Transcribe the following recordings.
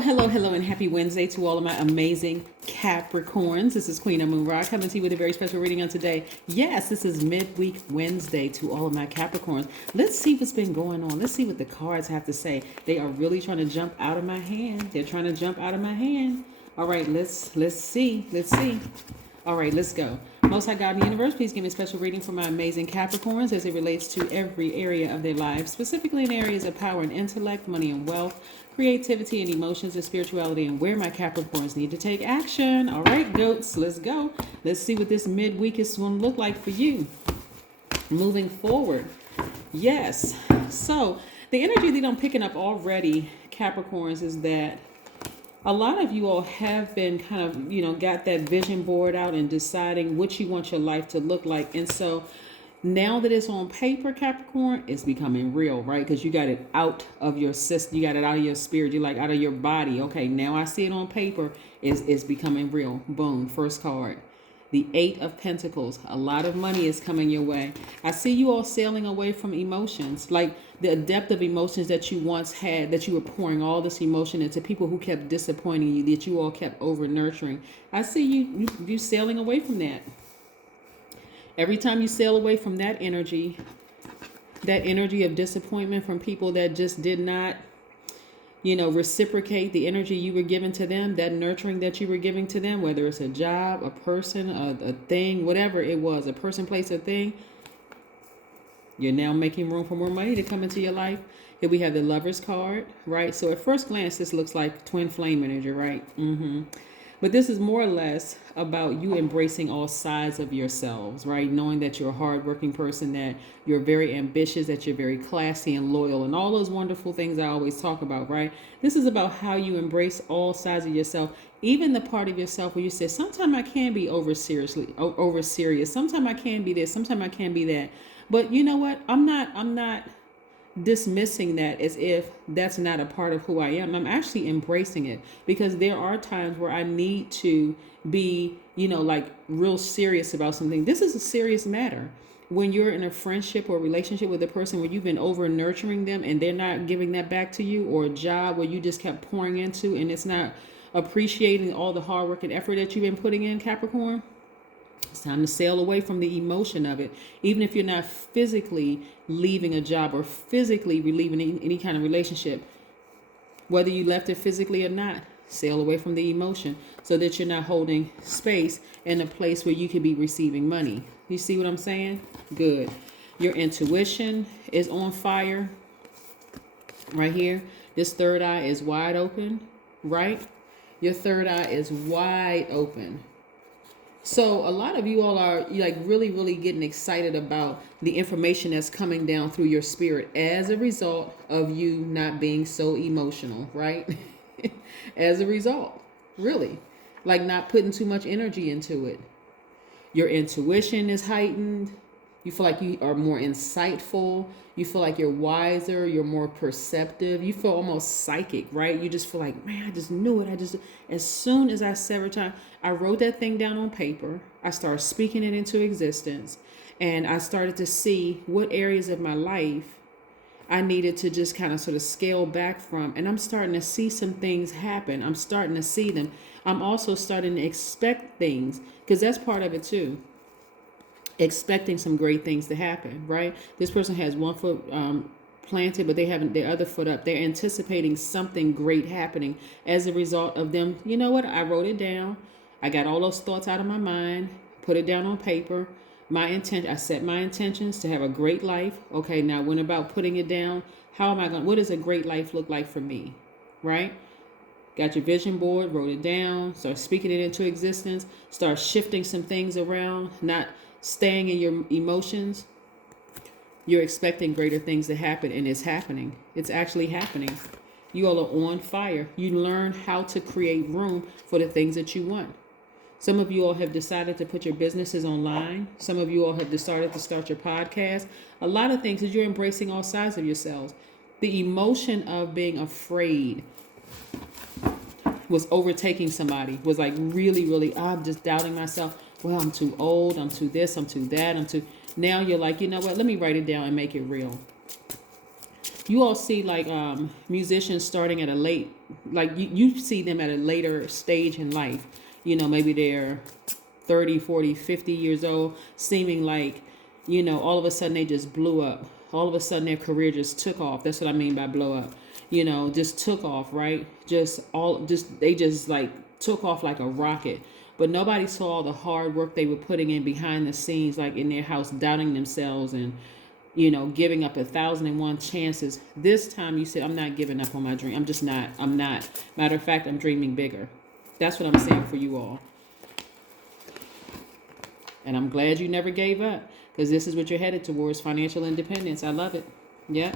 Hello, and happy Wednesday to all of my amazing Capricorns. This is Queen Amun Ra coming to you with a very special reading on today. Yes, this is midweek Wednesday to all of my Capricorns. Let's see what's been going on. Let's see what the cards have to say. They are really trying to jump out of my hand. They're trying to jump out of my hand. All right, let's see. All right, let's go. Most High God in the universe, please give me a special reading for my amazing Capricorns as it relates to every area of their lives, specifically in areas of power and intellect, money and wealth, creativity and emotions and spirituality, and where my Capricorns need to take action. All right, goats, let's go. Let's see what this midweek is going to look like for you moving forward. Yes. So the energy that I'm picking up already, Capricorns, is that a lot of you all have been kind of, got that vision board out and deciding what you want your life to look like. And so now that it's on paper, Capricorn, it's becoming real, right? Because you got it out of your system. You got it out of your spirit. You're like out of your body. Okay, now I see it on paper. It's becoming real. Boom, first card. The 8 of Pentacles. A lot of money is coming your way. I see you all sailing away from emotions, like the depth of emotions that you once had, that you were pouring all this emotion into people who kept disappointing you, that you all kept over nurturing. I see you sailing away from that. Every time you sail away from that energy of disappointment from people that just did not, reciprocate the energy you were giving to them, that nurturing that you were giving to them, whether it's a job, a person, a thing, whatever it was, a person, place, or thing, you're now making room for more money to come into your life. Here we have the Lovers card, right? So at first glance, this looks like twin flame energy, right? But this is more or less about you embracing all sides of yourselves, right? Knowing that you're a hardworking person, that you're very ambitious, that you're very classy and loyal, and all those wonderful things I always talk about, right? This is about how you embrace all sides of yourself, even the part of yourself where you say, sometimes I can be over serious. Sometimes I can be this. Sometimes I can be that. But you know what? I'm not dismissing that as if that's not a part of who I am. I'm actually embracing it, because there are times where I need to be, like real serious about something. This is a serious matter. When you're in a friendship or relationship with a person where you've been over nurturing them and they're not giving that back to you, or a job where you just kept pouring into and it's not appreciating all the hard work and effort that you've been putting in, Capricorn, it's time to sail away from the emotion of it. Even if you're not physically leaving a job or physically relieving any kind of relationship, whether you left it physically or not, sail away from the emotion so that you're not holding space in a place where you could be receiving money. You see what I'm saying? Good. Your intuition is on fire right here. This third eye is wide open, right? Your third eye is wide open. So a lot of you all are like really, really getting excited about the information that's coming down through your spirit as a result of you not being so emotional, right? As a result, really, like not putting too much energy into it. Your intuition is heightened. You feel like you are more insightful. You feel like you're wiser. You're more perceptive. You feel almost psychic, right? You just feel like, man, I just knew it. As soon as I severed time, I wrote that thing down on paper. I started speaking it into existence. And I started to see what areas of my life I needed to just kind of sort of scale back from. And I'm starting to see some things happen. I'm starting to see them. I'm also starting to expect things, because that's part of it too. Expecting some great things to happen, right? This person has one foot planted, but they haven't their other foot up. They're anticipating something great happening as a result of them. You know what? I wrote it down. I got all those thoughts out of my mind, put it down on paper. I set my intentions to have a great life. Okay, now when about putting it down, what does a great life look like for me, right? Got your vision board, wrote it down, start speaking it into existence, start shifting some things around, not staying in your emotions. You're expecting greater things to happen, and it's happening. It's actually happening. You all are on fire. You learn how to create room for the things that you want. Some of you all have decided to put your businesses online. Some of you all have decided to start your podcast. A lot of things is you're embracing all sides of yourselves. The emotion of being afraid was overtaking somebody, was like really, really, I'm just doubting myself. Well, I'm too old. I'm too this. I'm too that. Now you're like, you know what? Let me write it down and make it real. you all see like musicians starting at a late, like you see them at a later stage in life. You know, maybe they're 30, 40, 50 years old, seeming like, you know, all of a sudden they just blew up. All of a sudden their career just took off. That's what I mean by blow up. You know, just took off, right? They just like took off like a rocket. But nobody saw the hard work they were putting in behind the scenes, like in their house, doubting themselves and, you know, giving up 1,001 chances. This time you said, I'm not giving up on my dream. I'm not. Matter of fact, I'm dreaming bigger. That's what I'm saying for you all. And I'm glad you never gave up, because this is what you're headed towards, financial independence. I love it. Yeah.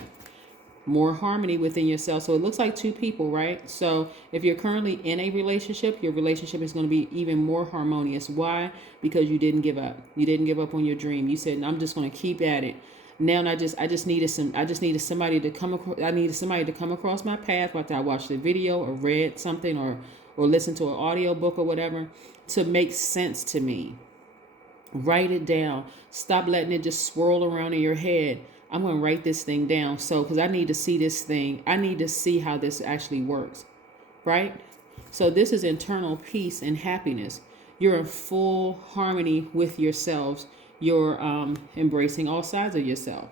More harmony within yourself. So it looks like two people, right? So if you're currently in a relationship, your relationship is going to be even more harmonious. Why? Because you didn't give up. You didn't give up on your dream. You said, I'm just going to keep at it. Now I just needed somebody to come across. I needed somebody to come across my path after I watched a video or read something or listened to an audio book or whatever, to make sense to me. Write it down. Stop letting it just swirl around in your head. I'm going to write this thing down. So, because I need to see this thing. I need to see how this actually works. Right? So this is internal peace and happiness. You're in full harmony with yourselves. You're embracing all sides of yourself.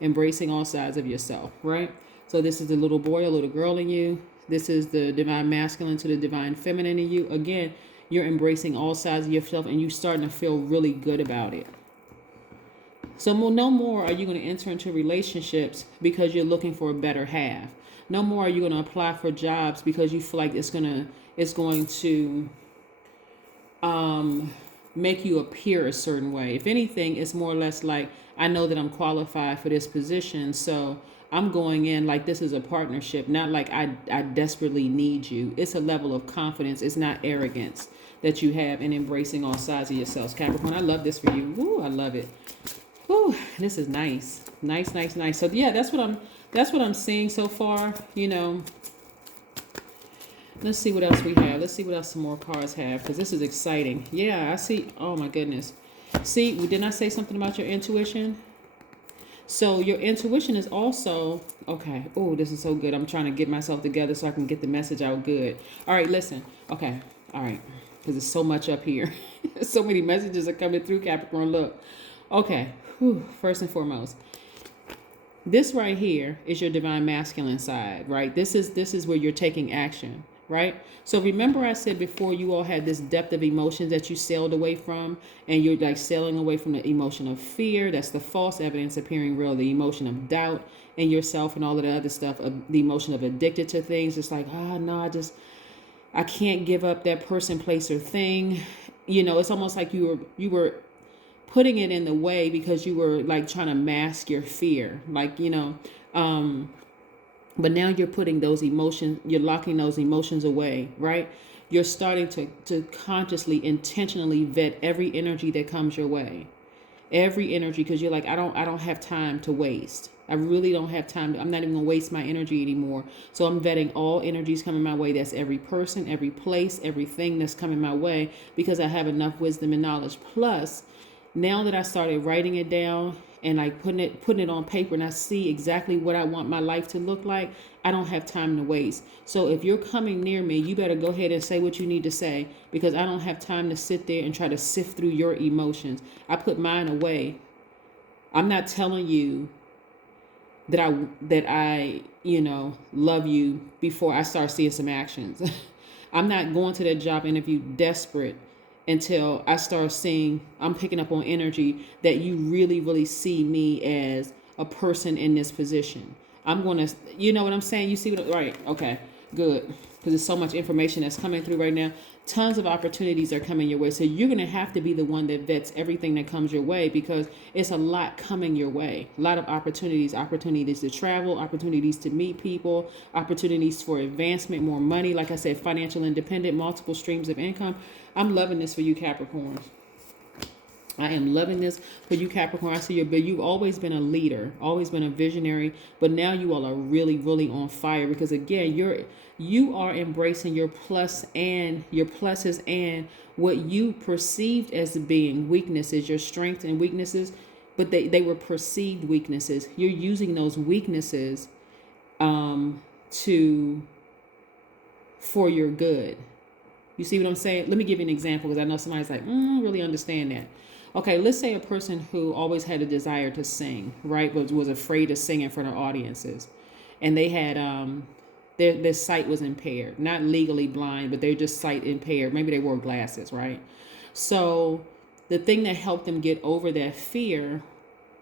Embracing all sides of yourself. Right? So this is the little boy or little girl in you. This is the divine masculine to the divine feminine in you. Again, you're embracing all sides of yourself and you're starting to feel really good about it. So no more are you going to enter into relationships because you're looking for a better half. No more are you going to apply for jobs because you feel like it's going to make you appear a certain way. If anything, it's more or less like, I know that I'm qualified for this position, so I'm going in like this is a partnership, not like I desperately need you. It's a level of confidence. It's not arrogance that you have in embracing all sides of yourselves. Capricorn, I love this for you. Woo, I love it. Woo, this is nice. Nice. So yeah, that's what I'm seeing so far, you know. Let's see what else we have. Let's see what else some more cards have, because this is exciting. Yeah, I see. Oh my goodness. See, didn't I say something about your intuition? So your intuition is also, okay. Oh, this is so good. I'm trying to get myself together so I can get the message out good. All right, listen. Okay. All right. Because there's so much up here. So many messages are coming through, Capricorn. Look. Okay. Whew. First and foremost, this right here is your divine masculine side, right? This is where you're taking action, right? So remember I said before, you all had this depth of emotions that you sailed away from, and you're like sailing away from the emotion of fear. That's the false evidence appearing real, the emotion of doubt in yourself and all of the other stuff, the emotion of addicted to things. It's like, no, I can't give up that person, place, or thing. You know, it's almost like you were putting it in the way because you were like trying to mask your fear, like, you know, but now you're putting those emotions, you're locking those emotions away, right? You're starting to consciously, intentionally vet every energy that comes your way, every energy, because you're like, I don't have time to waste. I really don't have time. I'm not even gonna waste my energy anymore. So I'm vetting all energies coming my way. That's every person, every place, everything that's coming my way, because I have enough wisdom and knowledge. Plus, now that I started writing it down and like putting it on paper, and I see exactly what I want my life to look like, I don't have time to waste. So if you're coming near me, you better go ahead and say what you need to say, because I don't have time to sit there and try to sift through your emotions. I put mine away. I'm not telling you that I you know, love you before I start seeing some actions. I'm not going to that job interview desperate until I start seeing, I'm picking up on energy that you really, really see me as a person in this position. I'm going to, you know what I'm saying? You see what, right? Okay, good. Because there's so much information that's coming through right now. Tons of opportunities are coming your way. So you're going to have to be the one that vets everything that comes your way, because it's a lot coming your way. A lot of opportunities to travel, opportunities to meet people, opportunities for advancement, more money. Like I said, financial independent, multiple streams of income. I'm loving this for you, Capricorn. I am loving this for you, Capricorn. I see you've always been a leader, always been a visionary, but now you all are really, really on fire, because again, you are embracing your pluses and what you perceived as being weaknesses, your strengths and weaknesses. but they were perceived weaknesses. You're using those weaknesses to for your good. You see what I'm saying? Let me give you an example, because I know somebody's like, I don't really understand that. Okay, let's say a person who always had a desire to sing, right, but was afraid to sing in front of audiences, and they had their sight was impaired, not legally blind, but they're just sight impaired. Maybe they wore glasses, right? So the thing that helped them get over that fear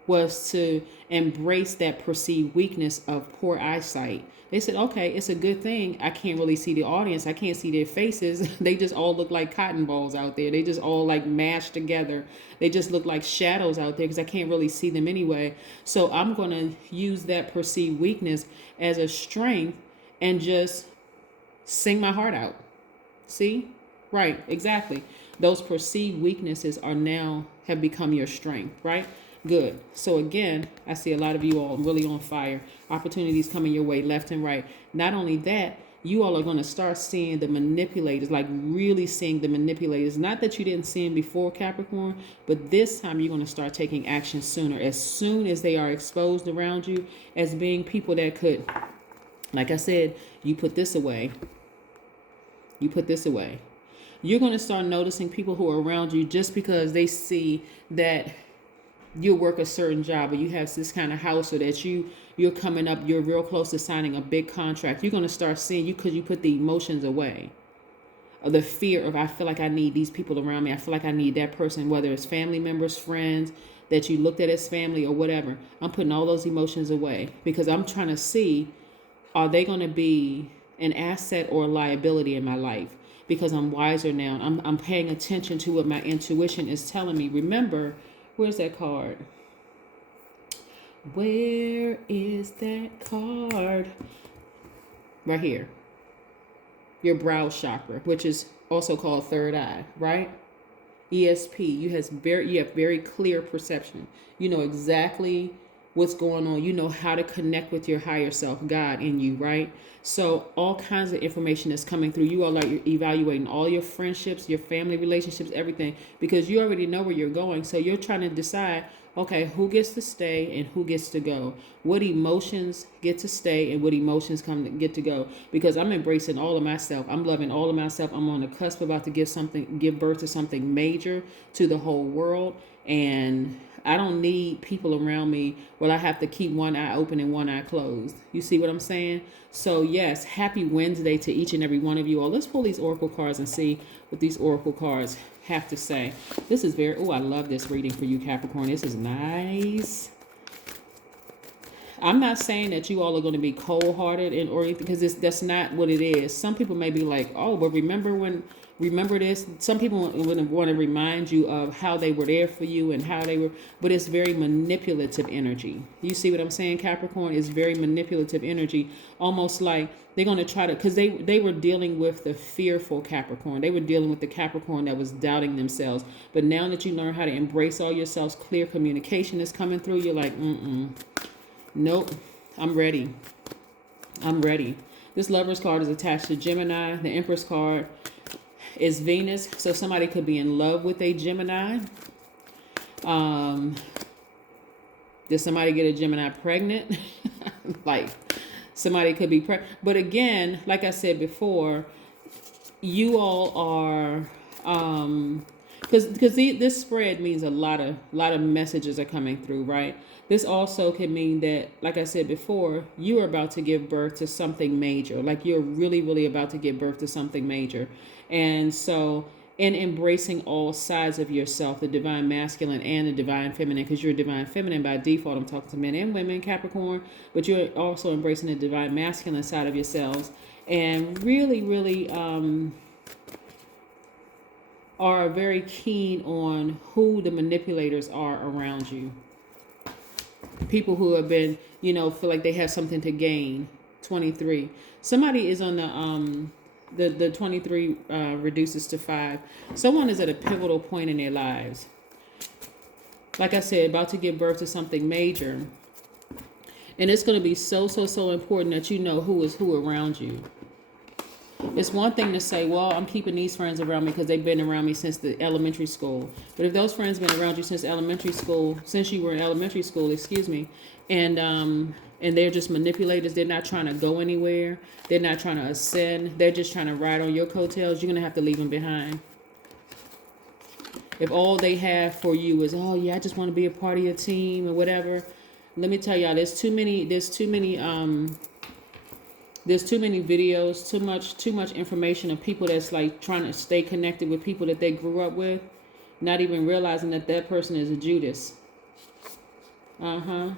was to embrace that perceived weakness of poor eyesight. They said, okay, it's a good thing I can't really see the audience. I can't see their faces. They just all look like cotton balls out there. They just all like mashed together. They just look like shadows out there because I can't really see them anyway. So I'm going to use that perceived weakness as a strength and just sing my heart out. See? Right, exactly. Those perceived weaknesses are now have become your strength, right? Good. So again, I see a lot of you all really on fire. Opportunities coming your way left and right. Not only that, you all are going to start seeing the manipulators, like really seeing the manipulators. Not that you didn't see them before, Capricorn, but this time you're going to start taking action sooner. As soon as they are exposed around you as being people that could, like I said, you put this away. You put this away. You're going to start noticing people who are around you just because they see that you work a certain job, or you have this kind of house, or that you're coming up, you're real close to signing a big contract. You're going to start seeing you because you put the emotions away, or the fear of, I feel like I need these people around me. I feel like I need that person, whether it's family members, friends that you looked at as family or whatever. I'm putting all those emotions away because I'm trying to see, are they going to be an asset or a liability in my life? Because I'm wiser now. I'm paying attention to what my intuition is telling me. Remember, where's that card? Where is that card? Right here. Your brow chakra, which is also called third eye, right? ESP. You have very clear perception. You know exactly what's going on. You know how to connect with your higher self, God in you, right? So all kinds of information is coming through. You all are evaluating all your friendships, your family relationships, everything, because you already know where you're going. So you're trying to decide, okay, who gets to stay and who gets to go? What emotions get to stay and what emotions get to go? Because I'm embracing all of myself. I'm loving all of myself. I'm on the cusp about to give birth to something major to the whole world. And I don't need people around me where I have to keep one eye open and one eye closed. You see what I'm saying? So yes, happy Wednesday to each and every one of you all. Let's pull these oracle cards and see what these oracle cards have to say. This is very, I love this reading for you, Capricorn. This is nice. I'm not saying that you all are going to be cold-hearted and or anything, because that's not what it is. Some people may be like, oh, but remember this. Some people want to remind you of how they were there for you and how they were, but it's very manipulative energy. You see what I'm saying, Capricorn? It's very manipulative energy, almost like they're going to try to, because they were dealing with the fearful Capricorn. They were dealing with the Capricorn that was doubting themselves. But now that you learn how to embrace all yourselves, clear communication is coming through. You're like, nope, I'm ready. I'm ready. This Lover's card is attached to Gemini. The Empress card is Venus. So somebody could be in love with a Gemini. Did somebody get a Gemini pregnant? Like, somebody could be pregnant. But again, like I said before, you all are... because this spread means a lot of messages are coming through, right? This also can mean that, like I said before, you are about to give birth to something major. Like you're really, really about to give birth to something major. And so in embracing all sides of yourself, the divine masculine and the divine feminine, because you're a divine feminine by default, I'm talking to men and women, Capricorn, but you're also embracing the divine masculine side of yourselves, and really, really are very keen on who the manipulators are around you. People who have been, feel like they have something to gain. 23. Somebody is on the 23 reduces to 5. Someone is at a pivotal point in their lives. Like I said, about to give birth to something major. And it's going to be so important that you know who is who around you. It's one thing to say, well, I'm keeping these friends around me because they've been around me since the elementary school. But if those friends been around you since elementary school, since you were in elementary school, excuse me, and they're just manipulators, they're not trying to go anywhere, they're not trying to ascend, they're just trying to ride on your coattails, you're gonna have to leave them behind. If all they have for you is, oh yeah, I just want to be a part of your team or whatever, let me tell y'all, there's too many videos, too much information of people that's like trying to stay connected with people that they grew up with, not even realizing that that person is a Judas. Here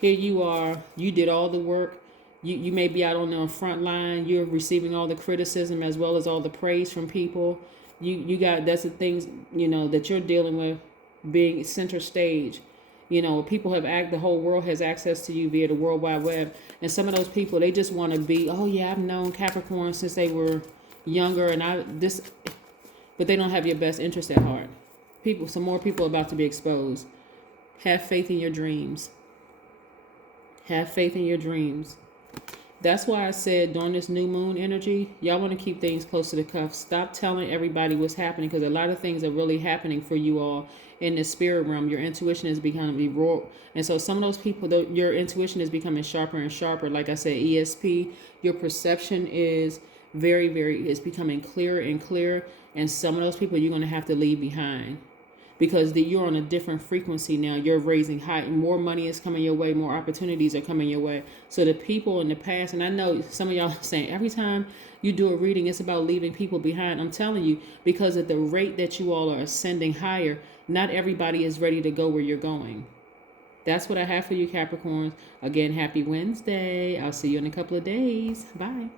you are, you did all the work. You may be out on the front line, you're receiving all the criticism as well as all the praise from people. You got, that's the things, that you're dealing with, being center stage. People the whole world has access to you via the World Wide Web. And some of those people, they just want to be, oh yeah, I've known Capricorn since they were younger, but they don't have your best interest at heart. Some more people are about to be exposed. Have faith in your dreams. Have faith in your dreams. That's why I said during this new moon energy, y'all want to keep things close to the cuff. Stop telling everybody what's happening, because a lot of things are really happening for you all in the spirit realm. Your intuition is becoming raw. And so some of those people, your intuition is becoming sharper and sharper. Like I said, ESP, your perception is it's becoming clearer and clearer. And some of those people you're going to have to leave behind, because you're on a different frequency now. You're raising high. More money is coming your way. More opportunities are coming your way. So the people in the past, and I know some of y'all are saying every time you do a reading, it's about leaving people behind. I'm telling you, because at the rate that you all are ascending higher, not everybody is ready to go where you're going. That's what I have for you, Capricorns. Again, happy Wednesday. I'll see you in a couple of days. Bye.